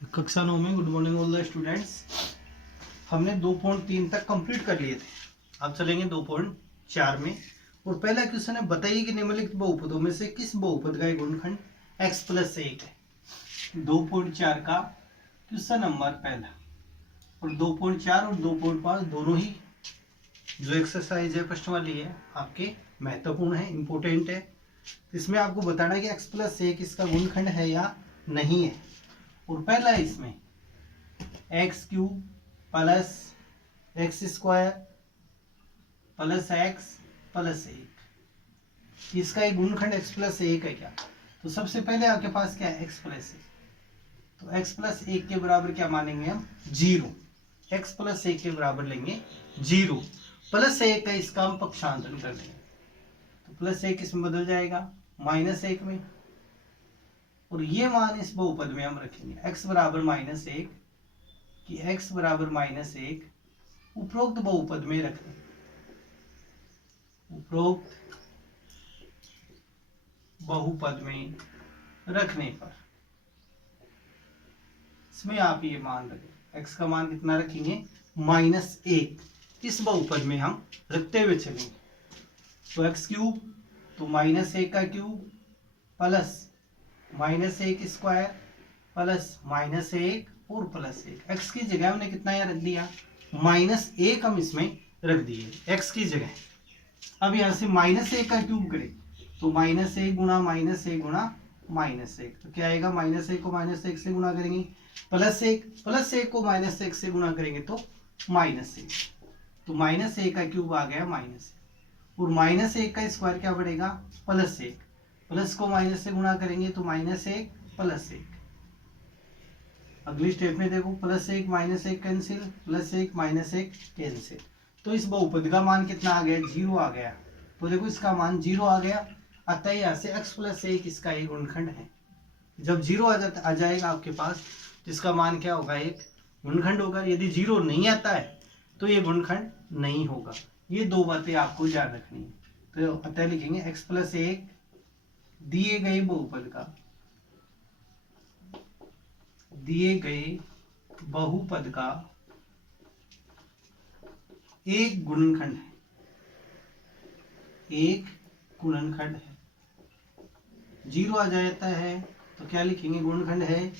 कक्षा 9 में good morning all the students. हमने 2.3 तक कंप्लीट कर लिए थे। अब चलेंगे 2.4 में। और पहला क्वेश्चन है, बताइए कि निम्नलिखित बहुपदों में से किस बहुपद का एक गुणनखंड x प्लस 1 है। 2.4 का क्वेश्चन नंबर पहला। और 2.4 और 2.5 दोनों ही जो एक्सरसाइज है प्रश्न वाली है आपके महत्वपूर्ण है, इंपोर्टेंट है। इसमें आपको बताना है कि x प्लस 1 इसका गुणनखंड है या नहीं है। और पहला है इसमें x cube plus x square plus x plus 1, इसका एक गुणनखंड x प्लस 1 है क्या। तो सबसे पहले आपके पास क्या है, x प्लस 1। तो x प्लस 1 के बराबर क्या मानेंगे हम, 0। x प्लस 1 के बराबर लेंगे 0। प्लस 1 का इसका हम पक्षांतरण कर देंगे, तो प्लस 1 इसमें बदल जाएगा माइनस 1 में। और ये मान इस बहुपद में हम रखेंगे x बराबर माइनस 1 कि x बराबर माइनस 1 उपरोक्त बहुपद में रखने, उपरोक्त बहुपद में रखने पर इसमें आप ये मान रखें, x का मान कितना रखेंगे, माइनस 1 इस बहुपद में हम रखते हुए चलेंगे। तो x क्यूब तो माइनस 1 का cube plus minus 1 square plus minus 1 और प्लस 1। x की जगह हमने कितना यहाँ रख दिया, माइनस 1 हम इसमें रख दिए x की जगह। अब यहाँ से माइनस 1 का क्यूब करें तो माइनस 1 गुणा माइनस 1 गुणा माइनस 1, तो क्या आएगा, माइनस 1 को माइनस 1 से गुणा करेंगे प्लस 1 को माइनस 1 से गुणा करेंगे तो माइनस 1, तो माइनस 1 का क्यूब आ गया माइनस 1। और माइनस 1 का स्क्वायर क्या बढ़ेगा, प्लस 1, प्लस को माइनस से गुणा करेंगे तो माइनस 1 प्लस 1। अगली स्टेप में देखो, plus 1 minus 1 cancel, plus 1 minus 1 cancel. तो इस बहुपद का मान कितना आ गया, 0 आ गया। तो देखो इसका मान 0 आ गया, अतः यहाँ से x प्लस 1 इसका एक गुणनखंड है। जब 0 आ जाएगा आपके पास तो इसका मान क्या होगा, एक गुणनखंड होगा। यदि 0 नहीं आता है तो ये गुणनखंड नहीं होगा। ये दो बातें आपको याद रखनी है। तो अतः लिखेंगे x प्लस 1 दिए गए बहुपद का, दिए गए बहुपद का एक गुणनखंड है, एक गुणनखंड है। 0 आ जाता है तो क्या लिखेंगे, गुणनखंड है।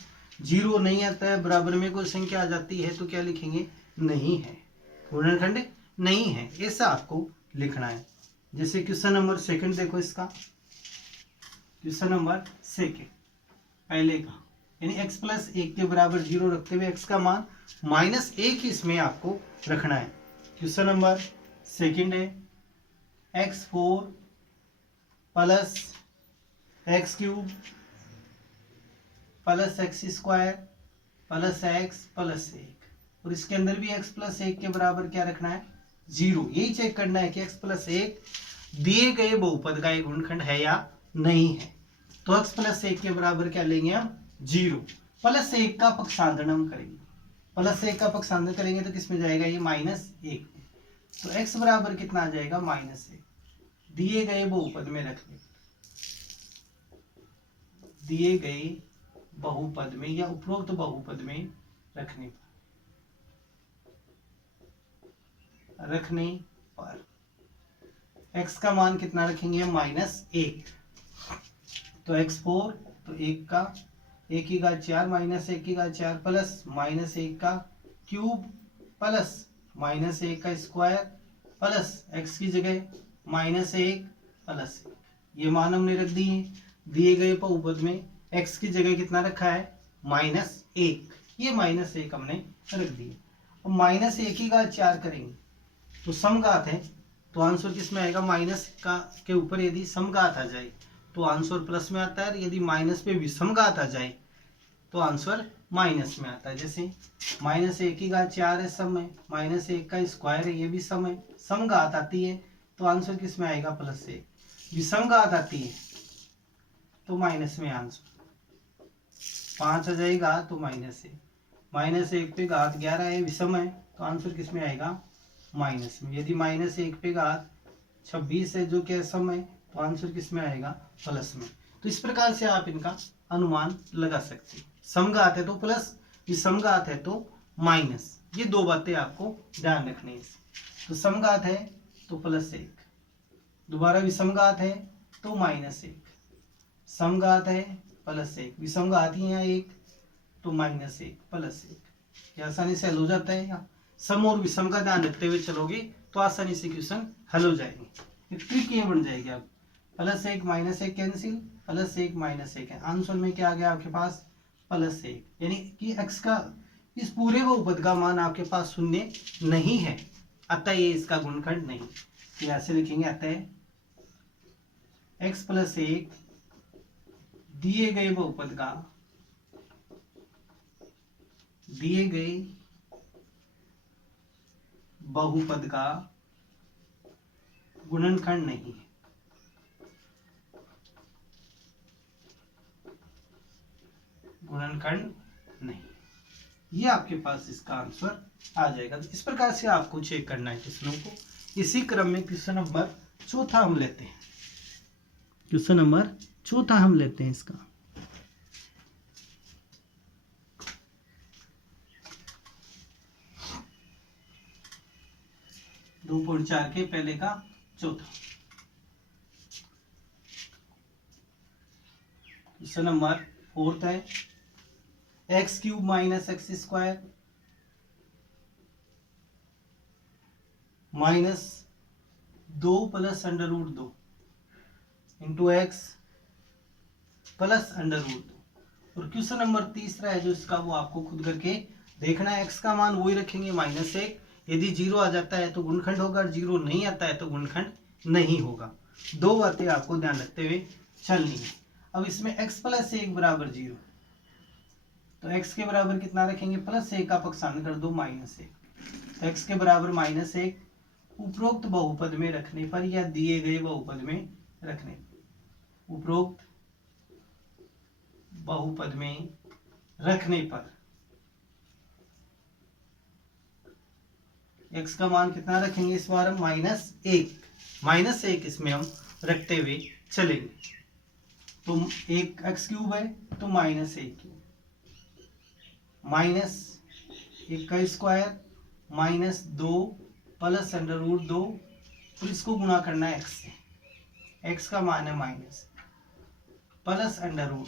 0 नहीं आता है, बराबर में कोई संख्या आ जाती है तो क्या लिखेंगे, नहीं है, गुणनखंड नहीं है, ऐसा आपको लिखना है। जैसे क्वेश्चन नंबर सेकंड देखो, इसका क्वेश्चन नंबर सेकंड पहले का, यानी x प्लस 1 के बराबर 0 रखते हुए x का मान माइनस 1 इसमें आपको रखना है। क्वेश्चन नंबर सेकंड है, x4 plus x cube plus x square plus x plus 1। और इसके अंदर भी x प्लस 1 के बराबर क्या रखना है, 0। यही चेक करना है कि x प्लस 1 दिए गए बहुपद का एक गुणनखंड है या नहीं है। तो x प्लस 1 के बराबर क्या लेंगे हम, 0। प्लस 1 का पक्षांतरण हम करेंगे, प्लस 1 का पक्षांतरण करेंगे तो किस में जाएगा, ये माइनस 1। तो x बराबर कितना आ जाएगा, माइनस 1 दिए गए बहुपद में रखने, दिए गए बहुपद में या उपरोक्त बहुपद में रखने पर x का मान कितना रखेंगे, माइनस 1। तो x4 तो 1 का 1 की घात 4 माइनस 1 की घात 4 प्लस माइनस 1 का क्यूब प्लस माइनस 1 का स्क्वायर प्लस x की जगह माइनस 1 प्लस 1। ये मान हमने रख दिए। दिए गए बहुपद में x की जगह कितना रखा है, माइनस 1, ये माइनस 1 हमने रख दिए। अब माइनस 1 की घात 4 करेंगे तो समघात है, तो आंसर किस में आएगा, माइनस का के ऊपर यदि समघात आ जाए तो आंसर प्लस में आता है, यदि माइनस पे विषमघात आ जाए तो आंसर माइनस में आता है। जैसे माइनस 1 की घात 4 है सब में, माइनस 1 का स्क्वायर है ये भी सम है, समघात आती है तो आंसर किस में आएगा, प्लस 1। विषमघात आती है तो माइनस में आंसर 5 आ जाएगा तो माइनस 1। माइनस 1 पे घात 11 है, विषम है, तो आंसर किस में आएगा, माइनस में। यदि माइनस 1 पे घात 26 है जो कि सम है तो आंसर किस में आएगा, प्लस में। तो इस प्रकार से आप इनका अनुमान लगा सकते हैं। समघात है तो प्लस, विषमघात है तो माइनस। ये दो बातें आपको ध्यान रखनी है। तो समघात है तो +1, दोबारा विषमघात है तो -1, समघात है +1, विषमघात ही है 1 तो -1 +1। ये आसानी से हल हो जाता है। या सम और विषम का ध्यान रखते हुए चलोगे तो आसानी से क्वेश्चन हल हो जाएंगे। ट्रिक ये बन जाएगी। आप +1 -1 कैंसिल, +1 -1 है, आंसर में क्या आ गया आपके पास +1, यानी कि x का इस पूरे बहुपद का मान आपके पास शून्य नहीं है, अतः ये इसका गुणनखंड नहीं। तो ऐसे लिखेंगे, अतः x + 1 दिए गए बहुपद का गुणनखंड नहीं है। गुणनखंड नहीं, ये आपके पास इसका आंसर आ जाएगा। तो इस प्रकार से आपको चेक करना है क्वेश्चनों को। इसी क्रम में क्वेश्चन नंबर चौथा हम लेते हैं। क्वेश्चन नंबर चौथा हम लेते हैं इसका। दो 2.4 के पहले का चौथा क्वेश्चन नंबर 4 है। x³ - x² -2 + √2 into x plus √2। और क्वेश्चन नंबर तीसरा है जो इसका, वो आपको खुद करके देखना है। x का मान वही रखेंगे -1, यदि 0 आ जाता है तो गुणनखंड होगा, 0 नहीं आता है तो गुणनखंड नहीं होगा। दो बातें आपको ध्यान रखते हुए चलनी है। अब इसमें x + 1 = 0, तो x के बराबर कितना रखेंगे, +1 का पक्षांतर कर दो -1, तो x के बराबर -1 उपरोक्त बहुपद में रखने पर या दिए गए बहुपद में रखने पर, उपरोक्त बहुपद में रखने पर x का मान कितना रखेंगे, इस बार हम -1 इसमें हम रखते हुए चलेंगे। तो एक x³ है तो -1³ -1 का स्क्वायर -2 + √2, फिर इसको गुणा करना है x से। x का मान है माइनस प्लस √2,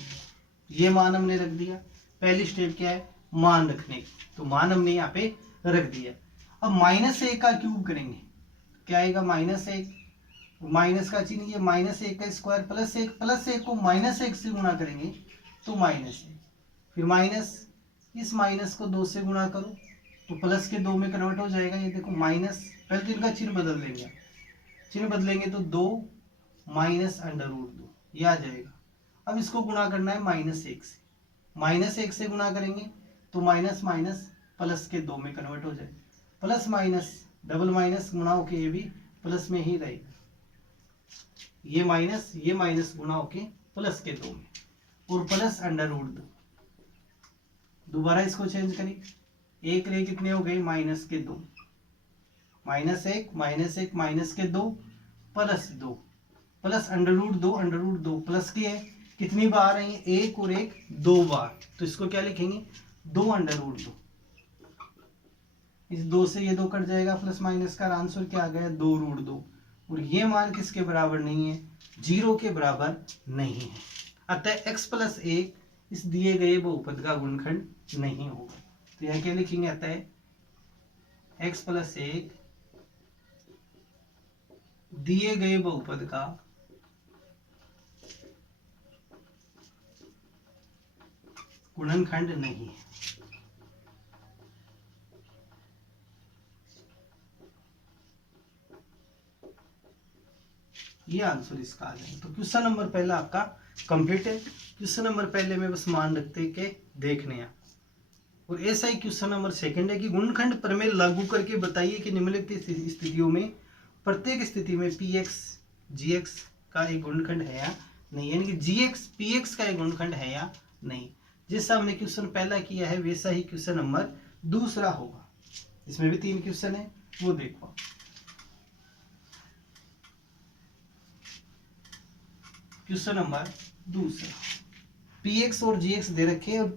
ये मान हमने रख दिया। पहली स्टेप क्या है, मान रखने की, तो मान हमने यहाँ पे रख दिया। अब -1 का क्यूब करेंगे, क्या आएगा, -1, माइनस का चिन्ह, ये -1 का स्क्वायर +1 को -1 से गुणा करेंगे तो -1, फिर माइनस, इस माइनस को 2 से गुणा करो तो प्लस के 2 में कन्वर्ट हो जाएगा। ये देखो माइनस, पहले तो इनका चिन्ह बदल देंगे, चिन्ह बदलेंगे तो 2 -√2 ये आ जाएगा। अब इसको गुणा करना है -1 से, -1 से गुणा करेंगे तो माइनस माइनस प्लस के 2 में कन्वर्ट हो जाएगा, प्लस माइनस डबल माइनस गुणा होके ये भी प्लस में ही रहेगा, ये माइनस गुणा होके प्लस के 2 में, और प्लस √2। दोबारा इसको चेंज करें, एक रे कितने हो गए, -2, -1 माइनस के 2 प्लस 2 प्लस √2 प्लस के है, कितनी बार है, एक और एक 2 बार, तो इसको क्या लिखेंगे, 2 √2। इस 2 से ये 2 कट जाएगा, प्लस माइनस का आंसर क्या आ गया, 2√2। और ये मान किसके बराबर नहीं है, 0 के बराबर नहीं है। अतः x + 1 इस दिए गए बहुपद का गुणनखंड नहीं होगा। तो यह क्या लिखेंगे, अतः x + 1 दिए गए बहुपद का गुणनखंड नहीं है। ये आंसर इसका आ जाएगा। तो क्वेश्चन नंबर पहला आपका कंप्लीट है। क्वेश्चन नंबर पहले में बस मान रखते के देखने हैं। और ऐसा ही क्वेश्चन नंबर सेकंड है कि गुणनखंड प्रमेय लागू करके बताइए कि निम्नलिखित स्थितियों में प्रत्येक स्थिति में px gx का एक गुणनखंड है या नहीं, यानी कि gx px का एक गुणनखंड है या नहीं। जैसा हमने क्वेश्चन पहला किया है वैसा ही क्वेश्चन नंबर दूसरा होगा। इसमें भी 3 क्वेश्चन है, वो देखो। क्वेश्चन नंबर दूसरा, px और gx दे रखे और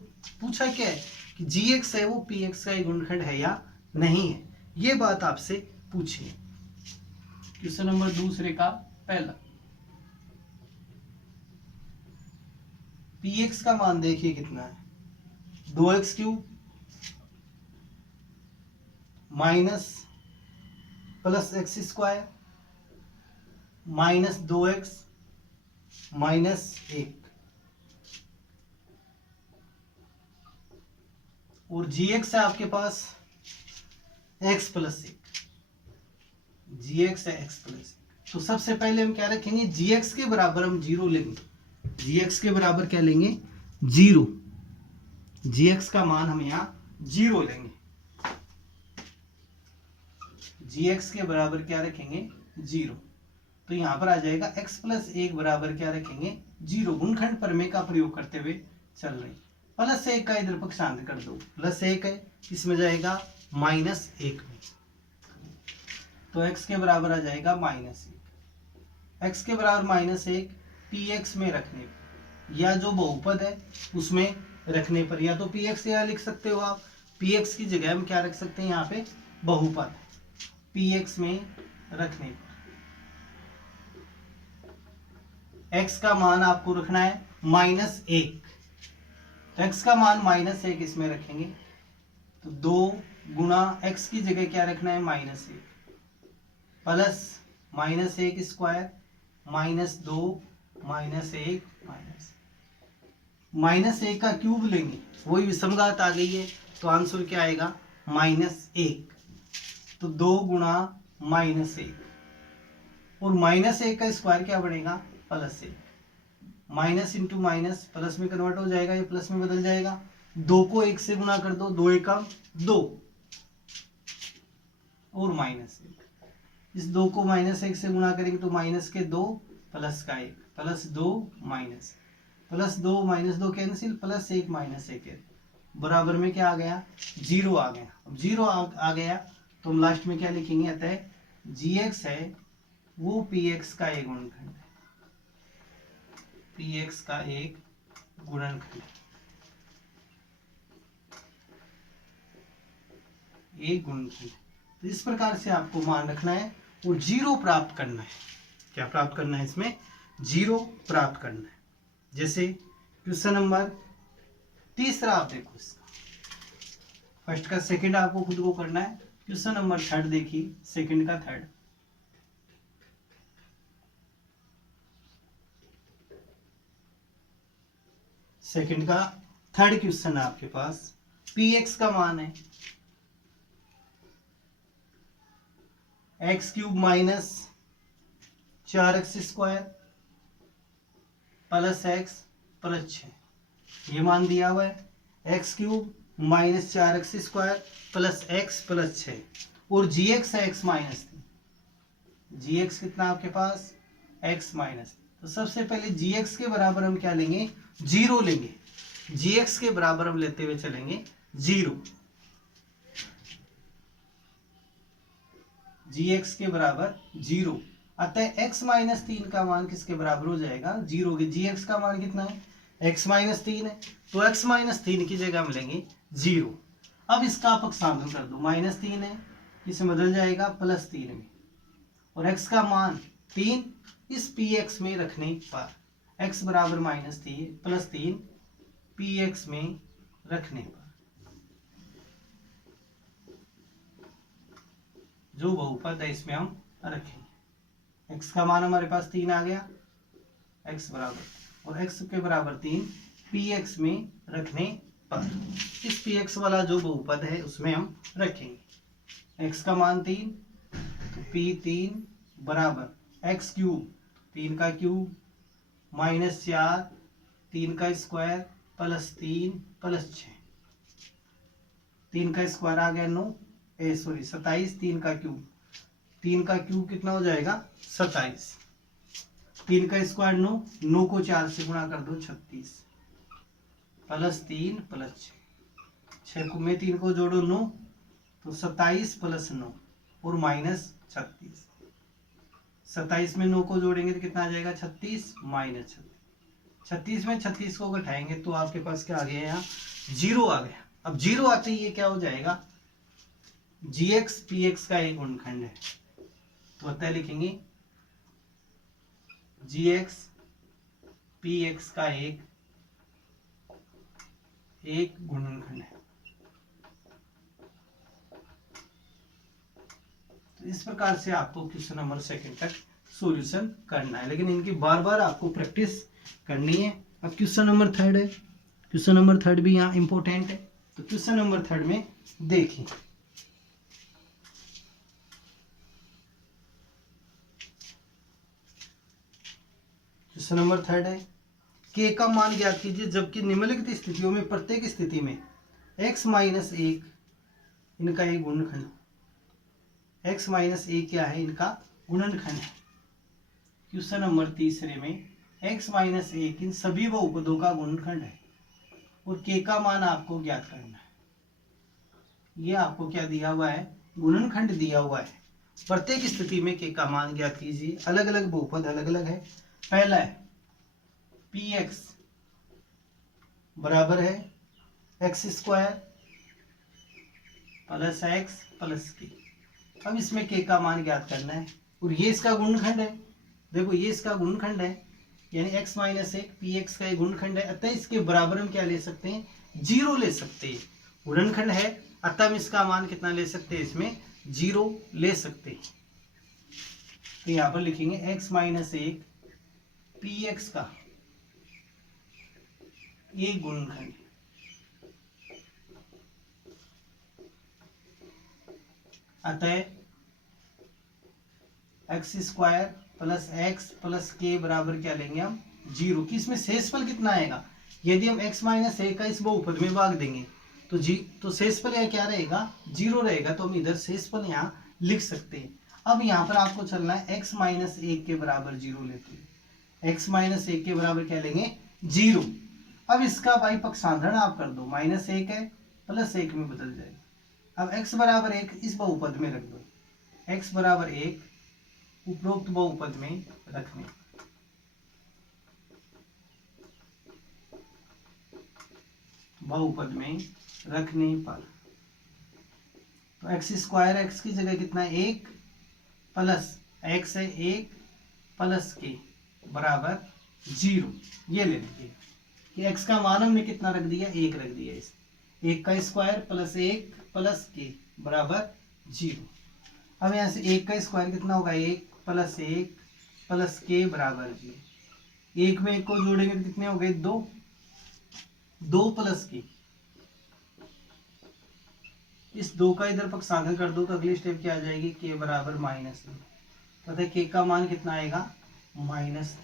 पूछा क्या है कि जी एक्स है वो पी एक्स का एक गुणनखंड है या नहीं है, ये बात आपसे पूछिए। क्वेश्चन नंबर दूसरे का पहला, पी एक्स का मान देखिए कितना है, 2x³ minus plus x² minus 2x minus 1, और जी एक्स है आपके पास x प्लस 1, जी एक्स है x प्लस 1। तो सबसे पहले हम क्या रखेंगे, जी एक्स के बराबर हम 0 लेंगे, जी एक्स के बराबर क्या लेंगे 0, जी एक्स का मान हम यहाँ 0 लेंगे, जी एक्स के बराबर क्या रखेंगे 0। तो यहाँ पर आ जाएगा x प्लस 1 बराबर क्या रखेंगे 0, गुणनखंड प्रमेय का प्रयोग करते हुए चल रही। प्लस 1 का इधर पक्षांतर कर दो, प्लस 1 है इसमें जाएगा माइनस 1 में, तो x के बराबर आ जाएगा माइनस 1, x के बराबर माइनस 1 पी एक्स में रखने पर, या जो बहुपद है उसमें रखने पर, या तो पी एक्स यहाँ लिख सकते हो आप, पी एक्स की जगह हम क्या रख सकते हैं, यहाँ पे बहुपद पी एक्स में रखने पर x का मान आपको रखना है माइनस 1, तो x का मान माइनस 1 इसमें रखेंगे, तो 2 गुणा x की जगह क्या रखना है minus 1 plus minus 1 square minus 2 minus 1 minus 1 का क्यूब लेंगे, वही विषमघात आ गई है, तो आंसर क्या आएगा माइनस 1, तो 2 गुणा माइनस 1, और माइनस 1 का स्क्वायर क्या बनेगा plus 1, minus into minus plus में कन्वर्ट हो जाएगा, ये प्लस में बदल जाएगा, 2 को 1 से गुणा कर दो, 2 एकम 2 और माइनस 1, इस 2 को माइनस 1 से गुणा करेंगे तो माइनस के 2 प्लस का 1, plus 2 minus, plus 2 minus 2 cancel, plus 1 minus 1 बराबर में क्या आ गया 0 आ गया। अब 0 आ गया तो हम लास्ट में क्या लिखेंगे, अतः जी एक्स है वो पी एक्स का एक गुणनखंड है, पी एक्स का एक गुणनखंड, एक गुणनखंड। तो इस प्रकार से आपको मान रखना है और 0 प्राप्त करना है। क्या प्राप्त करना है इसमें 0 प्राप्त करना है। जैसे क्वेश्चन नंबर तीसरा आप देखो, इसका फर्स्ट का सेकंड आपको खुद को करना है, क्वेश्चन नंबर थर्ड देखिए, सेकंड का थर्ड, सेकंड का थर्ड क्वेश्चन है आपके पास, पी एक्स का मान है x³ minus 4x² plus x plus 6, ये मान दिया हुआ है x³ minus 4x² plus x plus 6, और जी एक्स है x माइनस 3, जी एक्स कितना आपके पास x माइनस, तो सबसे पहले जी एक्स के बराबर हम क्या लेंगे 0 लेंगे, जी एक्स के बराबर हम लेते हुए चलेंगे 0, जी एक्स के बराबर 0, अतः x माइनस 3 का मान किसके बराबर हो जाएगा 0 के, जी एक्स का मान कितना है x माइनस 3 है, तो x माइनस 3 की जगह हम लेंगे 0। अब इसका आप पक्षांतर कर दो, माइनस 3 है इसमें बदल जाएगा प्लस 3 में, और x का मान 3 इस पी एक्स में रखने पर x बराबर माइनस 3 प्लस 3 पी एक्स में रखने पर जो बहुपद है इसमें हम रखेंगे, x का मान हमारे पास 3 आ गया, x बराबर, और x के बराबर 3 पी एक्स में रखने पर इस पी एक्स वाला जो बहुपद है उसमें हम रखेंगे, x का मान 3 तो p3 बराबर x³ 3 का क्यूब माइनस 4 3 का स्क्वायर प्लस 3 प्लस 6, 3 का स्क्वायर आ गया 9 27, 3 का क्यूब, 3 का क्यूब कितना हो जाएगा 27, 3 का स्क्वायर 9, 9 को 4 से गुणा कर दो 36 प्लस 3 प्लस 6 को में 3 को जोड़ो 9, तो 27 प्लस 9 और माइनस 36, 27 में 9 को जोड़ेंगे तो कितना आ जाएगा 36 माइनस 36, 36 में 36 को घटाएंगे तो आपके पास क्या आ गया यहाँ 0 आ गया। अब जीरो आते ही ये क्या हो जाएगा, gx px का एक गुणनखंड है, तो अतः लिखेंगे gx px का एक गुणनखंड है। तो इस प्रकार से आपको क्वेश्चन नंबर 2 तक सॉल्यूशन करना है, लेकिन इनकी बार बार आपको प्रैक्टिस करनी है। अब क्वेश्चन नंबर 3 है, क्वेश्चन नंबर 3 भी यहाँ इंपॉर्टेंट है। तो क्वेश्चन नंबर 3 में देखिए, क्वेश्चन नंबर 3 है, k का मान ज्ञात कीजिए जबकि निम्नलिखित स्थितियों में प्रत्येक स्थिति में x माइनस 1 इनका एक गुणनखंड, x माइनस 1 क्या है, इनका गुणनखंड है। क्वेश्चन नंबर 3 में x माइनस 1 इन सभी बहुपदों का गुणनखंड है और k का मान आपको ज्ञात करना है। ये आपको क्या दिया हुआ है, गुणनखंड दिया हुआ है। प्रत्येक स्थिति में k का मान ज्ञात कीजिए। अलग अलग बहुपद अलग अलग है। पहला है px बराबर है x square plus x plus k। अब इसमें k का मान ज्ञात करना है और ये इसका गुणनखंड है। देखो ये इसका गुणनखंड है, यानी x माइनस 1 px का एक गुणनखंड है, अतः इसके बराबर हम क्या ले सकते हैं, 0 ले सकते हैं। गुणनखंड है अतः हम इसका मान कितना ले सकते हैं, इसमें 0 ले सकते हैं। तो यहाँ पर लिखेंगे x माइनस 1 px का एक गुणनखंड, अतः x square plus x plus के बराबर क्या लेंगे हम, 0। कि इसमें शेषफल कितना आएगा, यदि हम x माइनस 1 का इस बहुपद में भाग देंगे तो शेषफल यहाँ क्या रहेगा, 0 रहेगा। तो हम इधर शेषफल यहाँ लिख सकते हैं। अब यहाँ पर आपको चलना है x माइनस 1 के बराबर 0 लेते हैं, x माइनस 1 के बराबर क्या लेंगे, 0। अब इसका भाई पक्षांतरण आप कर दो, माइनस 1 है प्लस 1 में बदल जाएगा। अब x बराबर 1 इस बहुपद में रख दो, x बराबर 1 उपरोक्त बहुपद में रखने, बहुपद में रखने पर तो एक्स स्क्वायर एक्स की जगह कितना है, 1 प्लस एक्स है 1 प्लस के बराबर 0। ये ले लीजिए कि एक्स का मान हमने कितना रख दिया, 1 रख दिया। इस 1 का स्क्वायर प्लस 1 प्लस के बराबर 0। अब यहाँ से 1 का स्क्वायर कितना होगा, 1 प्लस 1 प्लस के बराबर 0। 1 में 1 को जोड़ेंगे तो कितने हो गए, 2, 2 प्लस के। इस 2 का इधर पक्षांतरण कर दो तो अगली स्टेप क्या आ जाएगी, के बराबर -2। पता के का मान कितना आएगा, -2।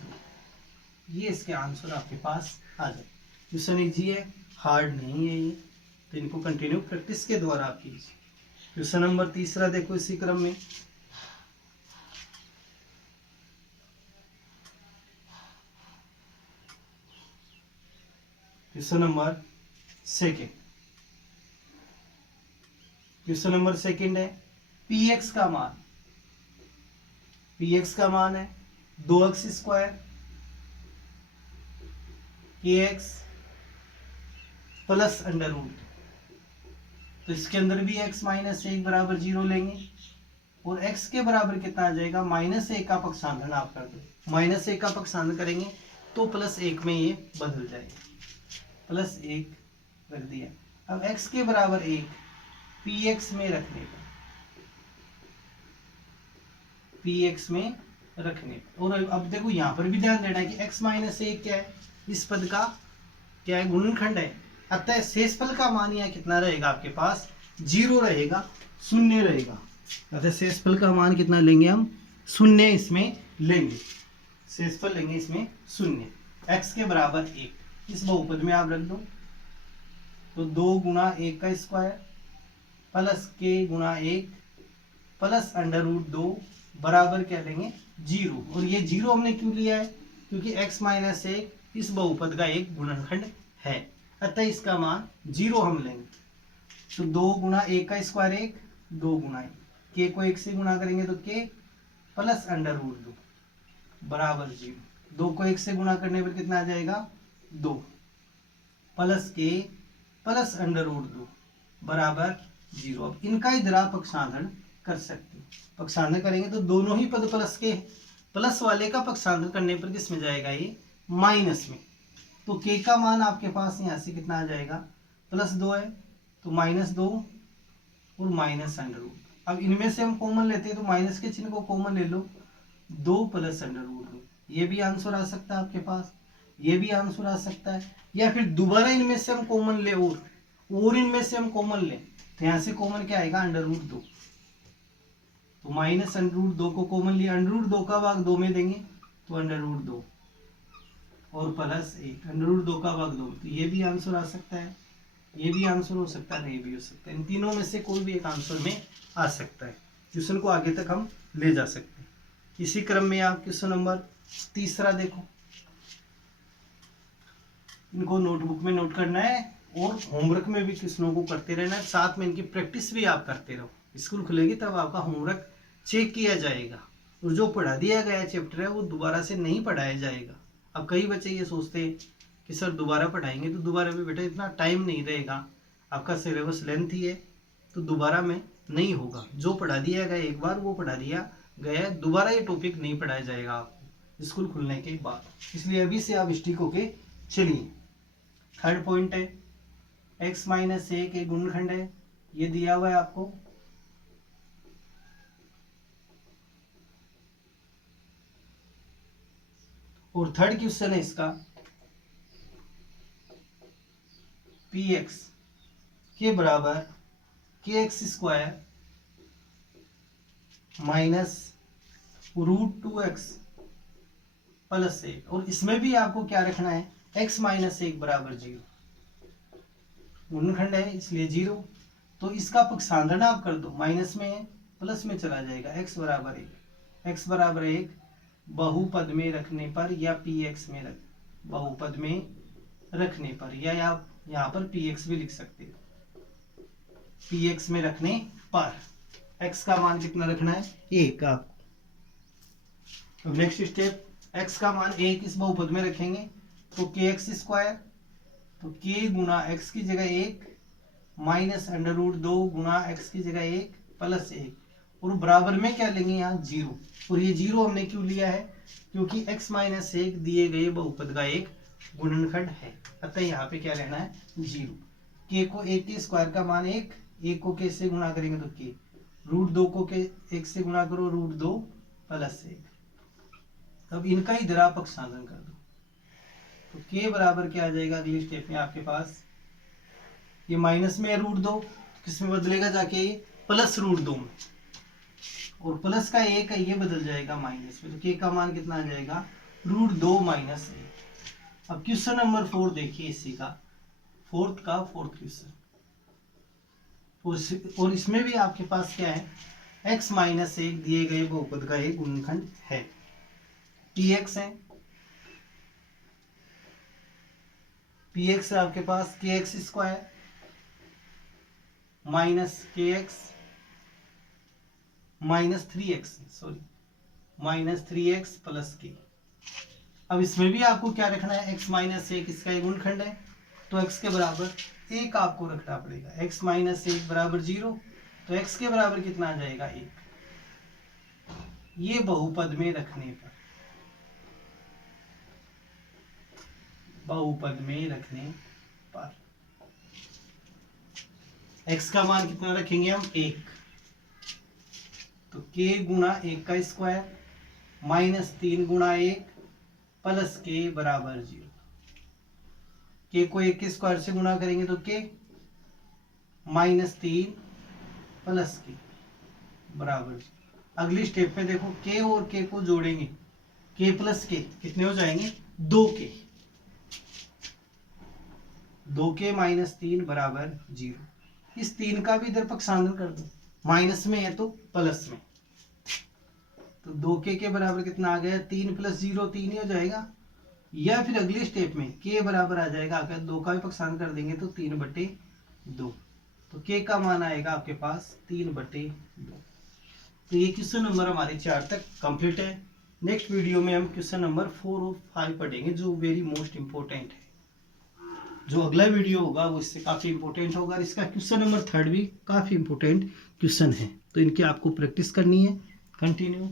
ये इसके आंसर आपके पास आ जाए। क्वेश्चन इजी है, हार्ड नहीं है ये, तो इनको कंटिन्यू प्रैक्टिस के द्वारा आप कीजिए। क्वेश्चन नंबर 3 देखो इसी क्रम में, क्वेश्चन नंबर 2। क्वेश्चन नंबर 2 है, px का मान, px का मान है 2x square kx plus under root. तो इसके अंदर भी x माइनस 1 बराबर 0 लेंगे और x के बराबर कितना आ जाएगा, -1 का पक्षांतरण आप कर दो। -1 का पक्षांतरण करेंगे तो +1 में ये बदल जाएगा, +1 रख दिया। अब x के बराबर 1 px में रखने पर, px में रखने पर। और अब देखो यहाँ पर भी ध्यान देना है कि x माइनस 1 क्या है, इस पद का क्या है, गुणनखंड है। अतः शेषफल का मान यहाँ कितना रहेगा आपके पास, 0 रहेगा, 0 रहेगा। अतः शेषफल का मान कितना लेंगे हम, 0 इसमें लेंगे, शेषफल लेंगे इसमें 0। x के बराबर 1 इस बहुपद में आप रख दो, तो 2 गुणा 1 का स्क्वायर प्लस के गुणा 1 प्लस अंडर रूट 2 बराबर क्या लेंगे, 0। और ये 0 हमने क्यों लिया है, क्योंकि x माइनस 1 इस बहुपद का एक गुणनखंड है, अतः इसका मान 0 हम लेंगे। तो 2 गुणा 1 का स्क्वायर 1, 2 गुणा 1, के को 1 से गुणा करेंगे तो के प्लस अंडर रूट 2 बराबर 0। 2 को 1 से गुणा करने पर कितना आ जाएगा, 2 प्लस के प्लस अंडर रूट 2 बराबर 0। अब इनका इधर आप पक्षांतरण कर सकते हो। पक्षांतरण करेंगे तो दोनों ही पद प्लस के, प्लस वाले का पक्षांतरण करने पर किस में जाएगा, ये माइनस में। तो के का मान आपके पास यहाँ से कितना आ जाएगा, +2 है तो -2 और माइनस अंडर रूट। अब इनमें से हम कॉमन लेते हैं तो माइनस के चिन्ह को कॉमन ले लो, 2 प्लस अंडर रूट 2। ये भी आंसर आ सकता है आपके पास, ये भी आंसर आ सकता है। या फिर दोबारा इनमें से हम कॉमन ले और इनमें से हम कॉमन ले तो यहाँ से कॉमन क्या आएगा, अंडर रूट 2। तो माइनस अंडर रूट 2 को कॉमन लिया, अंडर रूट 2 का भाग 2 में देंगे तो अंडर रूट 2 और प्लस 1 अंडर रूट 2 का भाग 2। तो ये भी आंसर आ सकता है, ये भी आंसर हो सकता है, ये भी हो सकता है। इन तीनों में से कोई भी एक आंसर में आ सकता है। क्वेश्चन को आगे तक हम ले जा सकते हैं। इसी क्रम में आप क्वेश्चन नंबर 3 देखो, इनको नोटबुक में नोट करना है और होमवर्क में भी क्वेश्चनों को करते रहना है, साथ में इनकी प्रैक्टिस भी आप करते रहो। स्कूल खुलेगी तब आपका होमवर्क चेक किया जाएगा और जो पढ़ा दिया गया चैप्टर है वो दोबारा से नहीं पढ़ाया जाएगा। अब कई बच्चे ये सोचते हैं कि सर दोबारा पढ़ाएंगे, तो दोबारा भी बेटा इतना टाइम नहीं रहेगा, आपका सिलेबस लेंथ ही है तो दोबारा में नहीं होगा। जो पढ़ा दिया गया एक बार वो पढ़ा दिया गया, दोबारा ये टॉपिक नहीं पढ़ाया जाएगा आपको स्कूल खुलने के बाद। इसलिए अभी से आप स्टिक होके चलिए। थर्ड पॉइंट है x - 1 एक गुणनखंड है, ये दिया हुआ है आपको। और थर्ड क्वेश्चन है इसका px के बराबर kx² माइनस √2x + 1। और इसमें भी आपको क्या रखना है, x - 1 बराबर 0। गुणनखंड है इसलिए 0। तो इसका पक्षांतरण आप कर दो, माइनस में है प्लस में चला जाएगा, x बराबर 1। x बराबर 1 बहुपद में रखने पर या px में बहुपद में रखने पर, या आप यहाँ पर px भी लिख सकते हो। px में रखने पर x का मान कितना रखना है, 1 आपको। अब नेक्स्ट स्टेप, x का मान 1 इस बहुपद में रखेंगे तो kx², तो k गुना x की जगह 1 माइनस अंडर रूट 2 गुना x की जगह 1 + 1 और बराबर में क्या लेंगे यहाँ 0। और ये 0 हमने क्यों लिया है, क्योंकि x - 1 दिए गए बहुपद का एक गुणनखंड है, अतः यहाँ पे क्या लेना है 0। k को 1 के स्क्वायर का मान 1 को k से गुणा करेंगे तो k, √2 को k 1 से गुणा करो √2 + 1। अब इनका इधर आप पक्षांतरण कर दो तो k बराबर क्या आ जाएगा, अगले स्टेप में आपके पास ये माइनस में है √2, किस में बदलेगा जाके, ये +√2 में, और प्लस का 1 है ये बदल जाएगा माइनस में, तो k का मान कितना आ जाएगा, √2 - 1। अब क्वेश्चन नंबर 4 देखिए, इसी का फोर्थ क्वेश्चन। और इसमें भी आपके पास क्या है, x - 1 दिए गए बहुपद का एक गुणनखंड है, px है, px है आपके पास kx² minus kx -3x + k। अब इसमें भी आपको क्या रखना है, x - 1 इसका एक गुणनखंड है तो x के बराबर 1 आपको रखना पड़ेगा। x - 1 बराबर 0, तो x के बराबर कितना आ जाएगा 1। ये बहुपद में रखने पर, x का मान कितना रखेंगे हम 1, तो k गुना 1 का स्क्वायर -3 गुना 1 + k बराबर 0। k को 1 के स्क्वायर से गुणा करेंगे तो k -3 + k बराबर 0। अगली स्टेप में देखो, k और k को जोड़ेंगे, k + k कितने हो जाएंगे, 2k। 2k - 3 बराबर 0। इस 3 का भी इधर पक्षांतरण कर दो, माइनस में है तो प्लस में, तो 2k के बराबर कितना आ गया, 3 + 0 3 ही हो जाएगा। या फिर अगली स्टेप में k बराबर आ जाएगा आपका, 2 का भी पक्षांतरण कर देंगे तो 3/2, तो k का मान आएगा आपके पास 3/2। तो ये क्वेश्चन नंबर हमारे 4 तक कंप्लीट है। नेक्स्ट वीडियो में हम क्वेश्चन नंबर 4 और 5 पढ़ेंगे जो वेरी मोस्ट इंपॉर्टेंट है। जो अगला वीडियो होगा वो इससे काफ़ी इंपॉर्टेंट होगा और इसका क्वेश्चन नंबर 3 भी काफ़ी इंपॉर्टेंट क्वेश्चन है, तो इनकी आपको प्रैक्टिस करनी है। कंटिन्यू।